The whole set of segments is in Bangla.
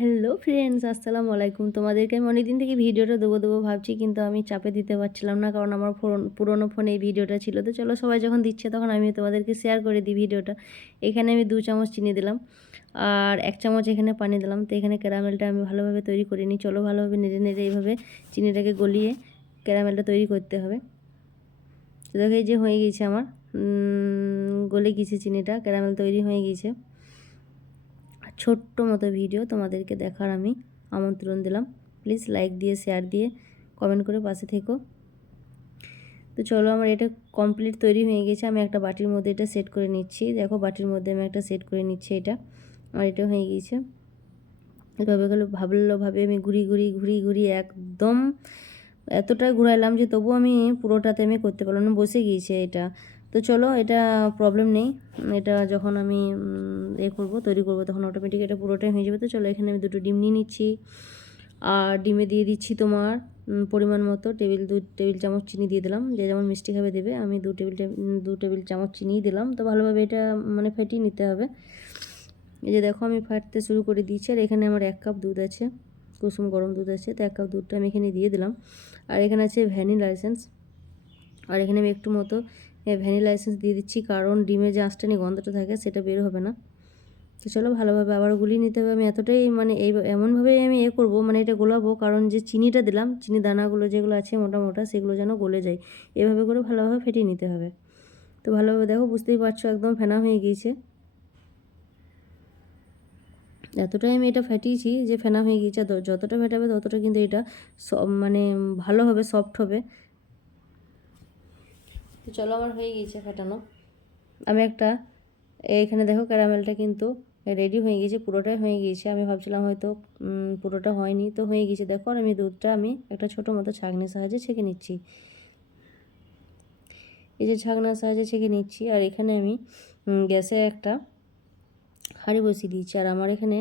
হ্যালো ফ্রেন্ডস, আসসালামু আলাইকুম। তোমাদেরকে আমি অনেকদিন থেকে ভিডিওটা দেবো ভাবছি, কিন্তু আমি চাপে দিতে পারছিলাম না, কারণ আমার পুরোনো ফোনে এই ভিডিওটা ছিল। তো চলো, সবাই যখন দিচ্ছে তখন আমি তোমাদেরকে শেয়ার করে দিই ভিডিওটা। এখানে আমি 2 চামচ চিনি দিলাম আর 1 চামচ এখানে পানি দিলাম। তো এখানে ক্যারামেলটা আমি ভালোভাবে তৈরি করে নিই। চলো, ভালোভাবে নেড়ে নেড়ে এইভাবে চিনিটাকে গলিয়ে ক্যারামেলটা তৈরি করতে হবে। তো দেখো, এই যে হয়ে গিয়েছে আমার, গলে গিয়েছে চিনিটা, ক্যারামেল তৈরি হয়ে গিয়েছে। ছোট্ট মতো ভিডিও তোমাদেরকে দেখার আমি আমন্ত্রণ দিলাম। প্লিজ লাইক দিয়ে, শেয়ার দিয়ে, কমেন্ট করে পাশে থেকো। তো চলো, আমার এটা কমপ্লিট তৈরি হয়ে গেছে। আমি একটা বাটির মধ্যে এটা সেট করে নিচ্ছি। দেখো, বাটির মধ্যে আমি একটা সেট করে নিচ্ছি এটা। আর এটা হয়ে গিয়েছে। এভাবে ভালোভাবে আমি ঘুরি একদম এতটা ঘুরাইলাম যে তবু আমি পুরোটাতে আমি করতে পারলাম না, বসে গিয়েছে এটা। তো চলো, এটা প্রবলেম নেই। এটা যখন আমি তৈরি করবো তখন অটোমেটিক এটা পুরোটাই হয়ে যাবে। তো চলো, এখানে আমি 2টো ডিম নিয়ে নিচ্ছি। আর ডিমে দিয়ে দিচ্ছি তোমার পরিমাণ মতো 2 টেবিল চামচ চিনি দিয়ে দিলাম। যে যেমন মিষ্টি খাবে দেবে। আমি 2 টেবিল চামচ চিনিই দিলাম। তো ভালোভাবে এটা ফেটিয়ে নিতে হবে। এই যে দেখো, আমি ফাটতে শুরু করে দিয়েছি। আর এখানে আমার 1 কাপ দুধ আছে, কুসুম গরম দুধ আছে। তো 1 কাপ দুধটা আমি এখানে দিয়ে দিলাম। আর এখানে আছে ভ্যানিলা এসেন্স। আর এখানে আমি একটু মতো ভ্যানিলা এসেন্স দিয়ে দিচ্ছি, কারণ ডিমের যে আঁশটানি গন্ধটা থাকে সেটা বের হবে না। তো চলো, ভালোভাবে আবার গুলিয়ে নিতে হবে। আমি এতটাই এমনভাবেই আমি করবো, এটা গোলাবো, কারণ যে চিনিটা দিলাম, চিনি দানাগুলো যেগুলো আছে মোটা মোটা, সেগুলো যেন গলে যায়। এভাবে করে ভালোভাবে ফেটিয়ে নিতে হবে। তো ভালোভাবে দেখো, বুঝতেই পারছো একদম ফেনা হয়ে গিয়েছে। এতটাই আমি এটা ফেটিয়েছি যে ফেনা হয়ে গিয়েছে। যতটা ফেটাবে ততটা কিন্তু এটা ভালো হবে, সফট হবে। তো চলো, আমার হয়ে গিয়েছে ফেটানো। আমি এখানে দেখো, ক্যারামেলটা কিন্তু রেডি হয়ে গিয়েছে, পুরোটাই হয়ে গিয়েছে। আমি ভাবছিলাম হয়তো পুরোটা হয়নি, তো হয়ে গিয়েছে। দেখো, আর আমি দুধটা একটা ছোটো মতো ছাঁকনির সাহায্যে ছেঁকে নিচ্ছি। এই যে ছাঁকনার সাহায্যে ছেঁকে নিচ্ছি। আর এখানে আমি গ্যাসে একটা হাঁড়ি বসিয়ে দিয়েছি। আর আমার এখানে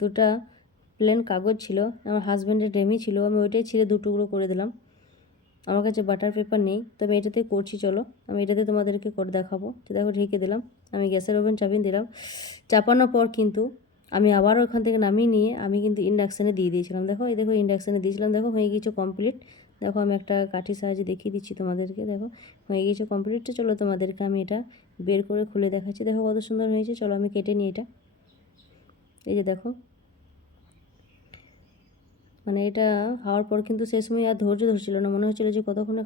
2টা প্লেন কাগজ ছিল, আমার হাজব্যান্ডের ডেমি ছিল, আমি ওইটাই ছিঁড়ে 2 টুকরো করে দিলাম। আমার কাছে বাটার পেপার নেই, তবে এটাতে করছি। চলো, আমি এটাতে তোমাদেরকে করে দেখাবো। তো দেখো, ঢেকে দিলাম। আমি গ্যাসের ওভেন চাপিয়ে দিলাম। চাপানোর পর কিন্তু আমি আবার ওখান থেকে নামিয়ে নিয়ে আমি কিন্তু ইন্ডাকশানে দিয়ে দিয়েছিলাম। দেখো, ইন্ডাকশানে দিয়েছিলাম। দেখো, হয়ে গিয়েছে কমপ্লিট। দেখো, আমি একটা কাঠির সাহায্যে দেখিয়ে দিচ্ছি তোমাদেরকে। দেখো, হয়ে গিয়েছে কমপ্লিট। চলো, তোমাদেরকে আমি এটা বের করে খুলে দেখাচ্ছি। দেখো, কত সুন্দর হয়েছে। চলো, আমি কেটে নিই এটা। এই যে দেখো, এটা খাওয়ার পর কিন্তু সেই সময় আর ধৈর্য ধরছিল না, মনে হচ্ছিলো যে কতক্ষণে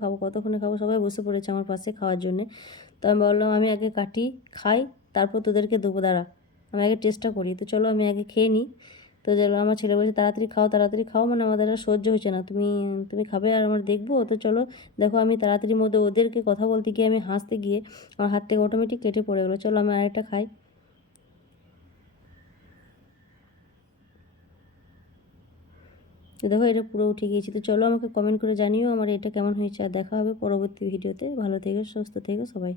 খাবো। সবাই বসে পড়েছে আমার পাশে খাওয়ার জন্যে। তো আমি বললাম, আমি আগে কাটি, খাই, তারপর তোদেরকে দেবো, দাঁড়া, আমি আগে টেস্টটা করি। তো চলো, আমি আগে খেয়ে নিই। তো চলো, আমার ছেলে বলছে তাড়াতাড়ি খাও, আমাদের আর সহ্য হচ্ছে না, তুমি খাবে আর আমার দেখবো। তো চলো, দেখো, আমি তাড়াতাড়ির মধ্যে ওদেরকে কথা বলতে গিয়ে আমি হাসতে গিয়ে আমার হাত থেকে অটোমেটিক কেটে পড়ে গেলো। চলো, আমি আরেকটা খাই। তো দেখো, এটা পুরো উঠে গিয়েছে। তো চলো, আমাকে কমেন্ট করে জানিও আমার এটা কেমন হয়েছে। আর দেখা হবে পরবর্তী ভিডিওতে। ভালো থেকো, সুস্থ থেকো সবাই।